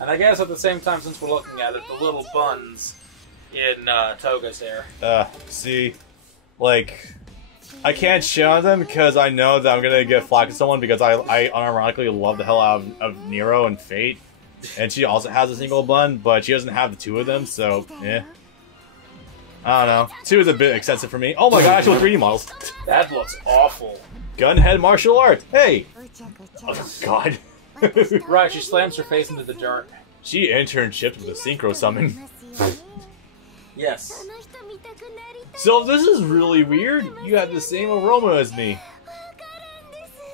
And I guess at the same time, since we're looking at it, the little buns in Toga's hair. See, like, I can't show them because I know that I'm gonna get flack at someone because I unironically love the hell out of Nero and Fate. And she also has a single bun, but she doesn't have the two of them, so, yeah. I don't know. Two is a bit excessive for me. Oh my god, actual 3D models. That looks awful. Gunhead martial arts. Hey! Oh god. Right, she slams her face into the dirt. She internshipped with a synchro summon. Yes. So this is really weird. You have the same aroma as me.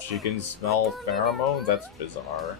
She can smell pheromones? That's bizarre.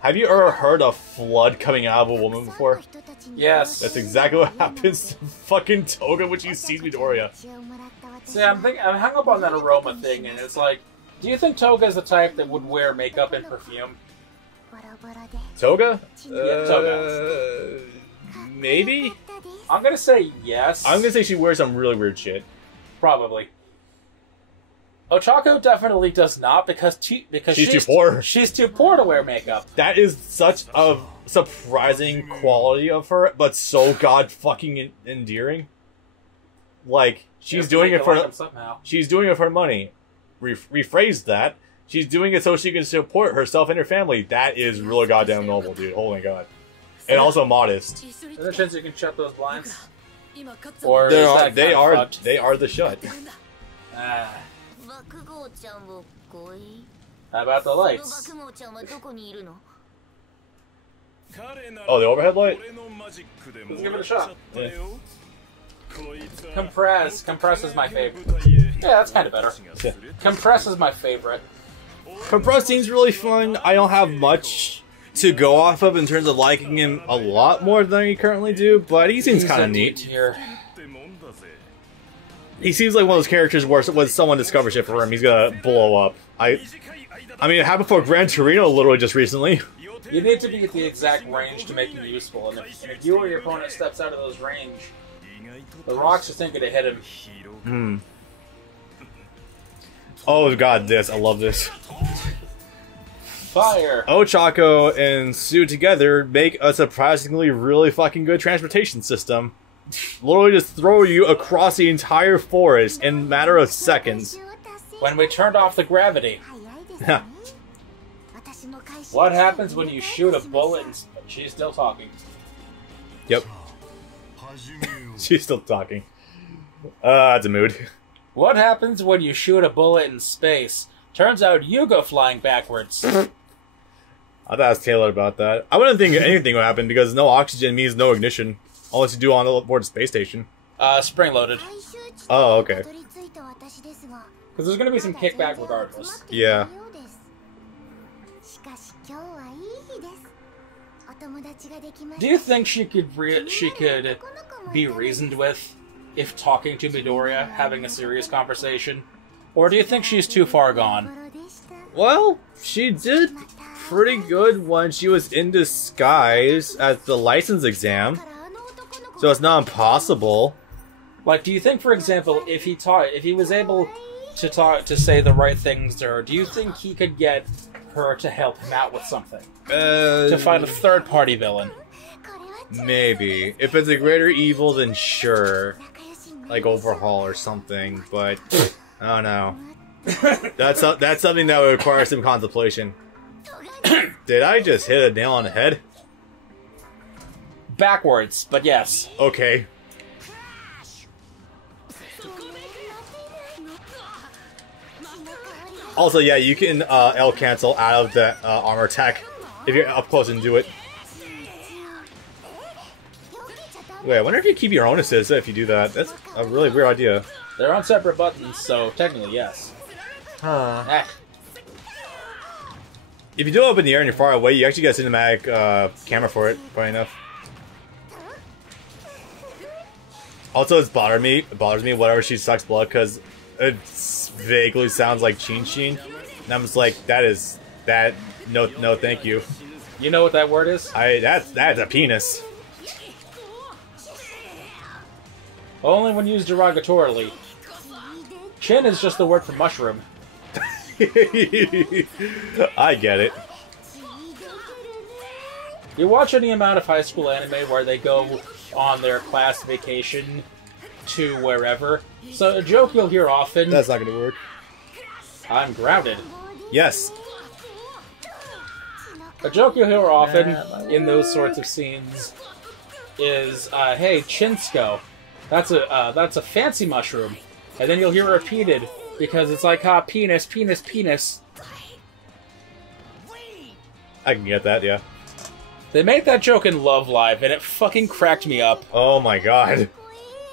Have you ever heard a flood coming out of a woman before? Yes. That's exactly what happens to fucking Toga when she sees Midoriya. See, I'm hung up on that aroma thing, and it's like, do you think Toga's the type that would wear makeup and perfume? Toga? Yeah, Toga. Maybe? I'm gonna say yes. I'm gonna say she wears some really weird shit. Probably. Ochako definitely does not because she's too poor. She's too poor to wear makeup. That is such a surprising quality of her, but so god fucking endearing. Like she's doing it for somehow. She's doing it for money. Rephrase that. She's doing it so she can support herself and her family. That is really goddamn noble, dude. Holy god. And also modest. Is there a chance you can shut those blinds? Or they are the shut. How about the lights? Oh, the overhead light? Let's give it a shot. Yeah. Compress. Compress is my favorite. Yeah, that's kind of better. Yeah. Compress is my favorite. Compress seems really fun. I don't have much to go off of in terms of liking him a lot more than I currently do, but he seems kind of neat. Here. He seems like one of those characters where when someone discovers it for him, he's gonna blow up. I mean, it happened for Gran Torino literally just recently. You need to be at the exact range to make him useful, and if you or your opponent steps out of those range, the rocks are thinking to hit him. Hmm. Oh god, this. I love this. Fire! Ochako and Sue together make a surprisingly really fucking good transportation system. Literally just throw you across the entire forest in a matter of seconds. When we turned off the gravity. What happens when you shoot a bullet and... She's still talking. Yep. She's still talking. That's a mood. What happens when you shoot a bullet in space? Turns out you go flying backwards. I thought I was tailored about that. I wouldn't think anything would happen because no oxygen means no ignition. Unless you do on board the space station. Spring-loaded. Oh, okay. Because there's going to be some kickback regardless. Yeah. Do you think she could be reasoned with if talking to Midoriya, having a serious conversation? Or do you think she's too far gone? Well, she did pretty good when she was in disguise at the license exam. So it's not impossible. Like, do you think, for example, if he was able to say the right things to her, do you think he could get her to help him out with something? To fight a third-party villain? Maybe. If it's a greater evil, then sure. Like Overhaul or something, but I don't know. That's something that would require some contemplation. Did I just hit a nail on the head? Backwards, but yes. Okay. Also, yeah, you can L cancel out of the armor attack if you're up close and do it. Wait, I wonder if you keep your own assist if you do that. That's a really weird idea. They're on separate buttons, so technically yes. Huh. If you do it up in the air and you're far away, you actually get a cinematic camera for it, funny enough. Also, it bothers me whenever she sucks blood, because it vaguely sounds like Chin Chin. And I'm just like, no, thank you. You know what that word is? That's a penis. Only when used derogatorily. Chin is just the word for mushroom. I get it. You watch any amount of high school anime where they go on their class vacation to wherever. So a joke you'll hear often... That's not gonna work. I'm grounded. Yes. A joke you'll hear often in those sorts of scenes is, hey, Chinsko, that's a fancy mushroom. And then you'll hear it repeated, because it's like, penis, penis, penis. I can get that, yeah. They made that joke in Love Live, and it fucking cracked me up. Oh my god.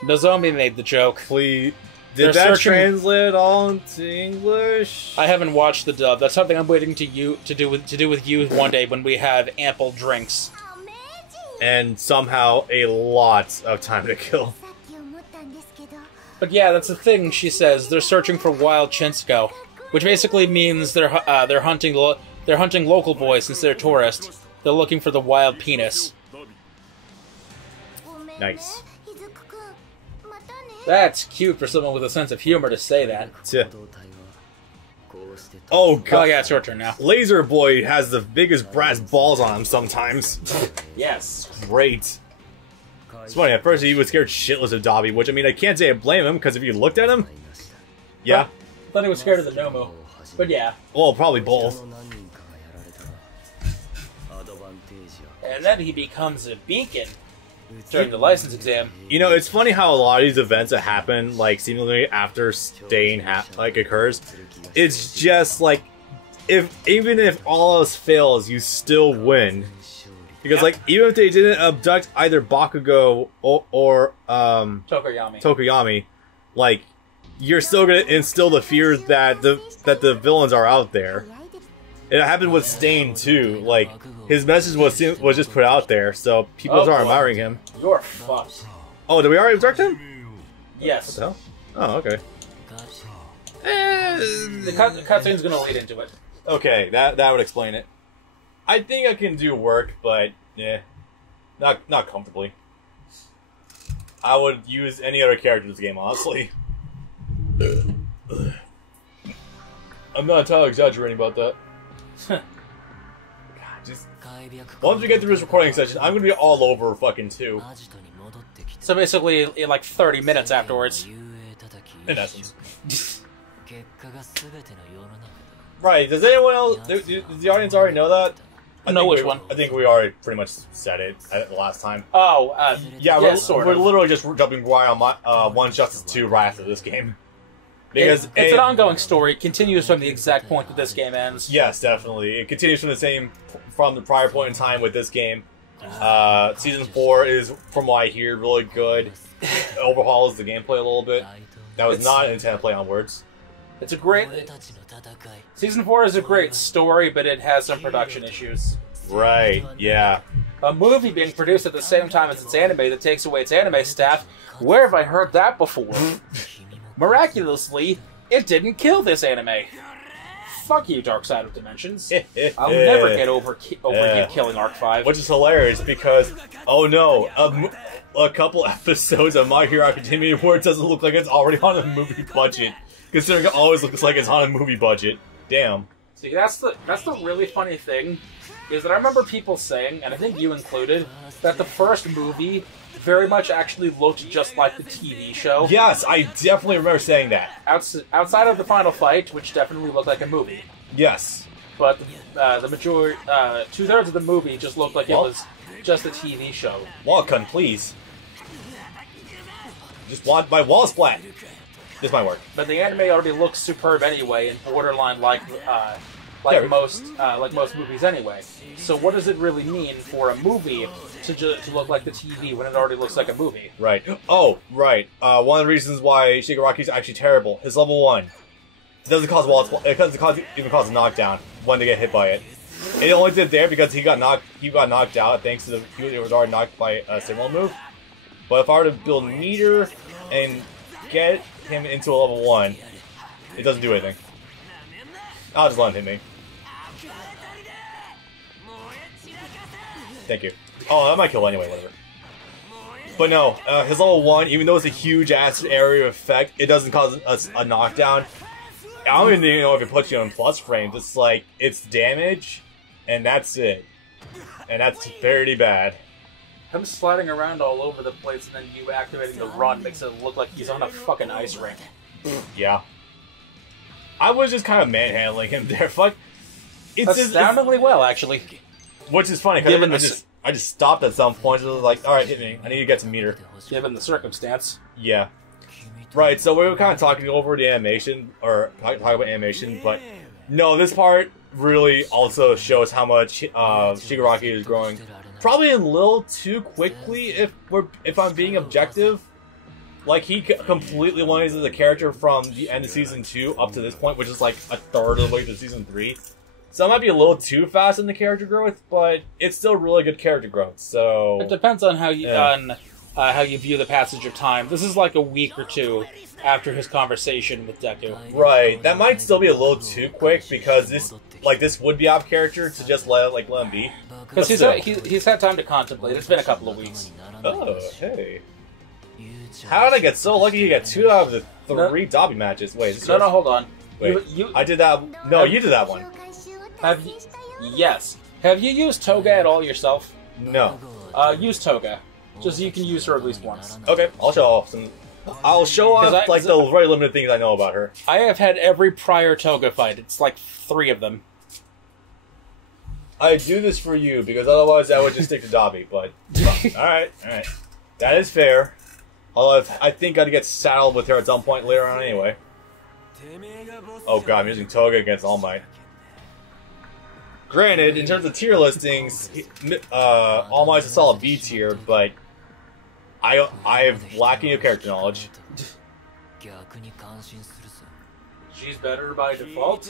Nozomi made the joke. Please. Did that translate all into English? I haven't watched the dub. That's something I'm waiting to do with you one day when we have ample drinks. And somehow a lot of time to kill. But yeah, that's the thing. She says they're searching for wild Chinsko, which basically means they're hunting local boys since they're tourists. They're looking for the wild penis. Nice. That's cute for someone with a sense of humor to say that. Oh god. Oh yeah, it's your turn now. Laser Boy has the biggest brass balls on him sometimes. Yes. Great. It's funny, at first he was scared shitless of Dobby, which, I mean, I can't say I blame him, because if you looked at him... Yeah. I thought he was scared of the Nomu. But yeah. Well, probably both. And then he becomes a beacon during the license exam. You know, it's funny how a lot of these events that happen, like, seemingly after Stain occurs, it's just, like, even if all else fails, you still win. Because, like, even if they didn't abduct either Bakugo or Tokoyami, like, you're still gonna instill the fear that the villains are out there. It happened with Stain too. Like, his message was just put out there, so people start admiring him. You're fucked. Oh, did we already abduct him? Yes. What the hell? Oh, okay. The cutscene's gonna lead into it. Okay, that would explain it. I think I can do work, but yeah, not comfortably. I would use any other character in this game, honestly. I'm not entirely exaggerating about that. God, just once we get through this recording session, I'm gonna be all over fucking 2. So basically, in like 30 minutes afterwards. In essence. Right, does anyone else... Does the audience already know that? Which one? I think we already pretty much said it the last time. Oh, yeah, yes, we're literally just jumping right on One Justice 2 right after this game. Because it's an ongoing story. It continues from the exact point that this game ends. Yes, definitely. It continues from the prior point in time with this game. Season 4 is, from what I hear, really good. It overhauls the gameplay a little bit. That was not an intent to play on words. It's a great... Season 4 is a great story, but it has some production issues. Right, yeah. A movie being produced at the same time as its anime that takes away its anime staff. Where have I heard that before? Miraculously, it didn't kill this anime. Fuck you, Dark Side of Dimensions. I'll never get over you killing Arc 5. Which is hilarious because, oh no, a couple episodes of My Hero Academia where it doesn't look like it's already on a movie budget. Considering it always looks like it's on a movie budget. Damn. See, that's the really funny thing, is that I remember people saying, and I think you included, that the first movie very much actually looked just like the TV show. Yes, I definitely remember saying that. Outside of the final fight, which definitely looked like a movie. Yes. But the majority, 2/3 of the movie just looked like it was just a TV show. Walcon, please. Just want my wall splat. This might work. But the anime already looks superb anyway, and borderline like most movies anyway. So what does it really mean for a movie to look like the TV when it already looks like a movie? Right. Oh, right. One of the reasons why Shigaraki's actually terrible is level 1. It doesn't cause wall splat. It doesn't even cause a knockdown when they get hit by it. It only did there because he got knocked out thanks to he was already knocked by a signal move. But if I were to build meter and get him into a level 1, it doesn't do anything. I'll just let him hit me. Thank you. Oh, that might kill anyway, whatever. But no, his level 1, even though it's a huge ass area of effect, it doesn't cause a knockdown. I don't even know if it puts you on plus frames. It's like, it's damage, and that's it. And that's very bad. Him sliding around all over the place and then you activating the run makes it look like he's on a fucking ice rink. Yeah. I was just kind of manhandling him there. Fuck. It's astoundingly well, actually. Which is funny, because I just stopped at some point. So I was like, alright, hit me. I need to get some meter. Given the circumstance. Yeah. Right, so we were kind of talking over the animation, or talking about animation, but no, this part really also shows how much Shigaraki is growing. Probably a little too quickly, if I'm being objective. Like, he completely went as a character from the end of Season 2 up to this point, which is like a third of the way through Season 3. So it might be a little too fast in the character growth, but it's still really good character growth, so... It depends on how you view the passage of time. This is like a week or two after his conversation with Deku. Right, that might still be a little too quick, because this would be off character to just let him be. Because he's had time to contemplate. It's been a couple of weeks. Oh, hey. How did I get so lucky to get 2 out of the 3 Dobby matches? Wait, no, hold on. Wait, I did that. No, you did that one. Have you? Yes. Have you used Toga at all yourself? No. Use Toga. Just so you can use her at least once. Okay, I'll show off some. I'll show off the very limited things I know about her. I have had every prior Toga fight. It's like 3 of them. I do this for you, because otherwise I would just stick to Dobby, but... Alright. That is fair. Although I think I'd get saddled with her at some point later on anyway. Oh god, I'm using Toga against All Might. Granted, in terms of tier listings, All Might's a solid B tier, but I have lacking of character knowledge. She's better by default?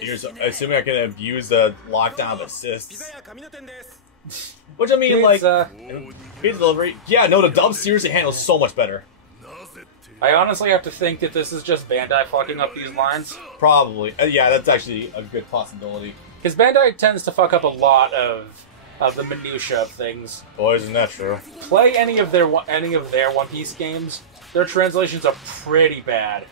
You're assuming I can abuse the lockdown of assists. Which I mean, like, pizza delivery. Yeah, no, the dub seriously handles so much better. I honestly have to think that this is just Bandai fucking up these lines. Probably. Yeah, that's actually a good possibility. Because Bandai tends to fuck up a lot of the minutia of things. Boy, isn't that true. Play any of their One Piece games. Their translations are pretty bad.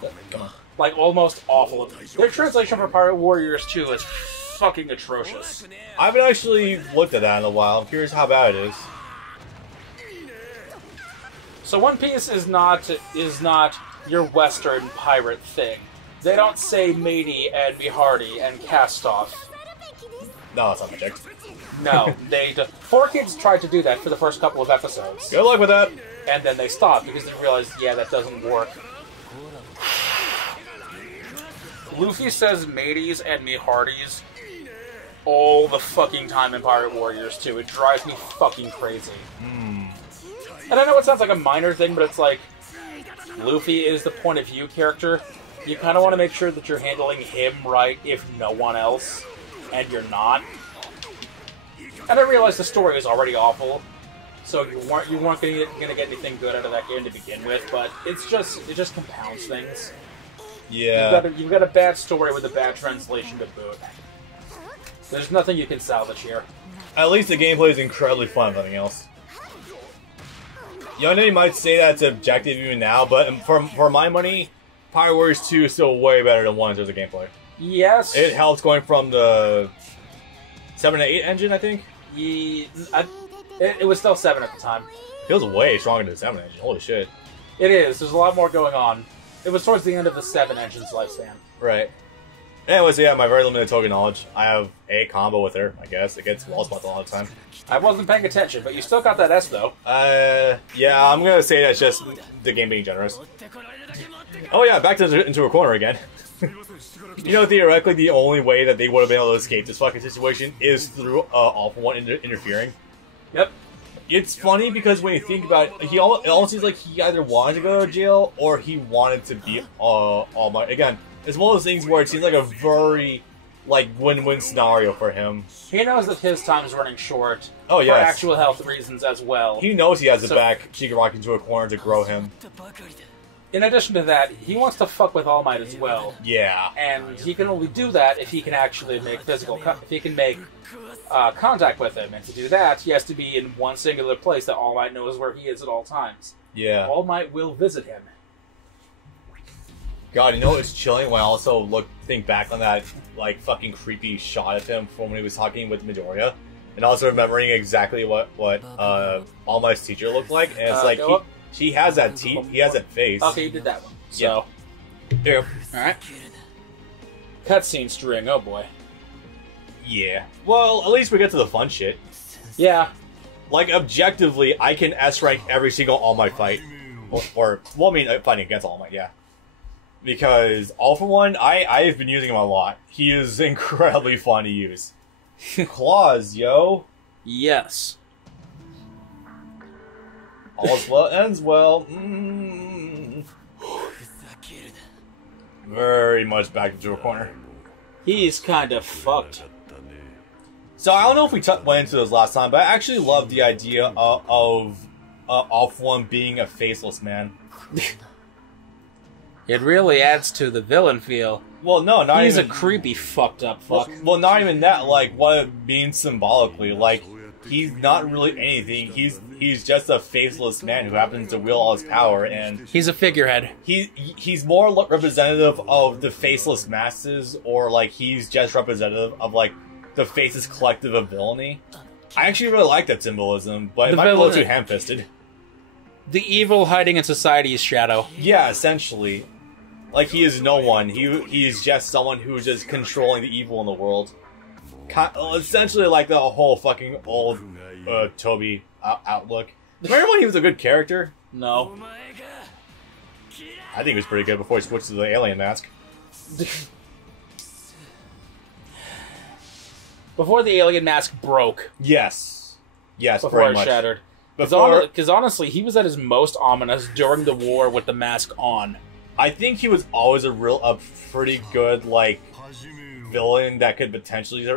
Like, almost awful. Their translation for Pirate Warriors 2 is fucking atrocious. I haven't actually looked at that in a while. I'm curious how bad it is. So One Piece is not your Western pirate thing. They don't say matey and be hearty and cast off. No, that's not magic. No, they... 4Kids tried to do that for the first couple of episodes. Good luck with that. And then they stopped because they realized, yeah, that doesn't work. Luffy says mateys and me hearties all the fucking time in Pirate Warriors 2. It drives me fucking crazy. And I know it sounds like a minor thing, but it's like, Luffy is the point of view character. You kind of want to make sure that you're handling him right, if no one else, and you're not. And I realize the story is already awful, so you weren't going to get anything good out of that game to begin with, but it just compounds things. Yeah. You've got a bad story with a bad translation to boot. There's nothing you can salvage here. At least the gameplay is incredibly fun, if nothing else. I know you might say that's objective even now, but for my money, Pirate Warriors 2 is still way better than 1 in terms of gameplay. Yes. It helps going from the 7 to 8 engine, I think. It was still 7 at the time. It feels way stronger than the 7 engine. Holy shit. It is. There's a lot more going on. It was towards the end of the 7 engine's lifespan. Right. Anyways, yeah, my very limited token knowledge. I have a combo with her, I guess. It gets wall spots a lot of the time. I wasn't paying attention, but you still got that S, though. Yeah, I'm gonna say that's just the game being generous. Oh yeah, back to into a corner again. You know, theoretically, the only way that they would have been able to escape this fucking situation is through All For One interfering. Yep. It's funny because when you think about it, it almost seems like he either wanted to go to jail or he wanted to be All Might. Again, it's one of those things where it seems like a very win-win scenario for him. He knows that his time's running short. Oh, yes. For actual health reasons as well. He knows he has to back Shigaraki into a corner to grow him. In addition to that, he wants to fuck with All Might as well. Yeah. And he can only do that if he can actually make if he can make contact with him. And to do that, he has to be in one singular place that All Might knows where he is at all times. Yeah. All Might will visit him. God, you know what's chilling when I also think back on that like fucking creepy shot of him from when he was talking with Midoriya, and also remembering exactly what All Might's teacher looked like, and it's like he has that teeth, he has that face. Okay, you did that one. So, yeah. All right. Cutscene string. Oh boy. Yeah. Well, at least we get to the fun shit. Yeah. Like objectively, I can S rank every single All Might fight, or well, I mean, fighting against All Might, yeah. Because All For One, I've been using him a lot. He is incredibly fun to use. Claws, yo. Yes. All's well ends well. Very much back into a corner. He's kind of fucked. So I don't know if we went into this last time, but I actually love the idea of All For One being a faceless man. It really adds to the villain feel. Well, no, not He's even... a creepy, fucked up fuck. Well, not even that. Like, what it means symbolically. Like, he's not really anything. He's just a faceless man who happens to wield all his power, and... He's a figurehead. He's more representative of the faceless masses, or, like, he's just representative of, like, the faceless collective of villainy. I actually really like that symbolism, but it might be a little too ham-fisted. The evil hiding in society's shadow. Yeah, essentially. Like, he is no one. He is just someone who's just controlling the evil in the world. Essentially like the whole fucking old Toby outlook. Remember when he was a good character? No. I think he was pretty good before he switched to the alien mask. Before the alien mask broke. Yes. Yes, before very it much. Shattered. Because honestly, he was at his most ominous during the war with the mask on. I think he was always a pretty good, like, villain that could potentially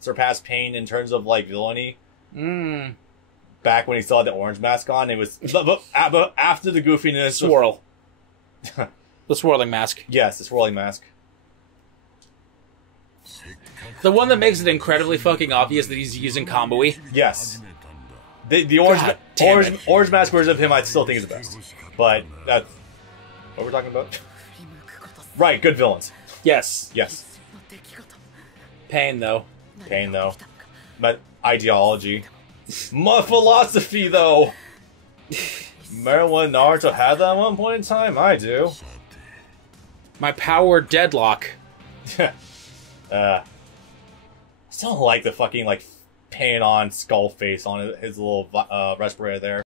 surpass Pain in terms of, like, villainy. Back when he saw the orange mask on, it was... But after the goofiness... Swirl. The swirling mask. Yes, the swirling mask. The one that makes it incredibly fucking obvious that he's using combo-y. Yes. The orange mask version of him I still think is the best. But that's... What we're talking about? Right, good villains. Yes. Yes. Pain, though. Pain, though. But ideology. My philosophy, though! Remember when Naruto had that at one point in time? I do. My power deadlock. I still don't like the fucking, like, paint on skull face on his little respirator there.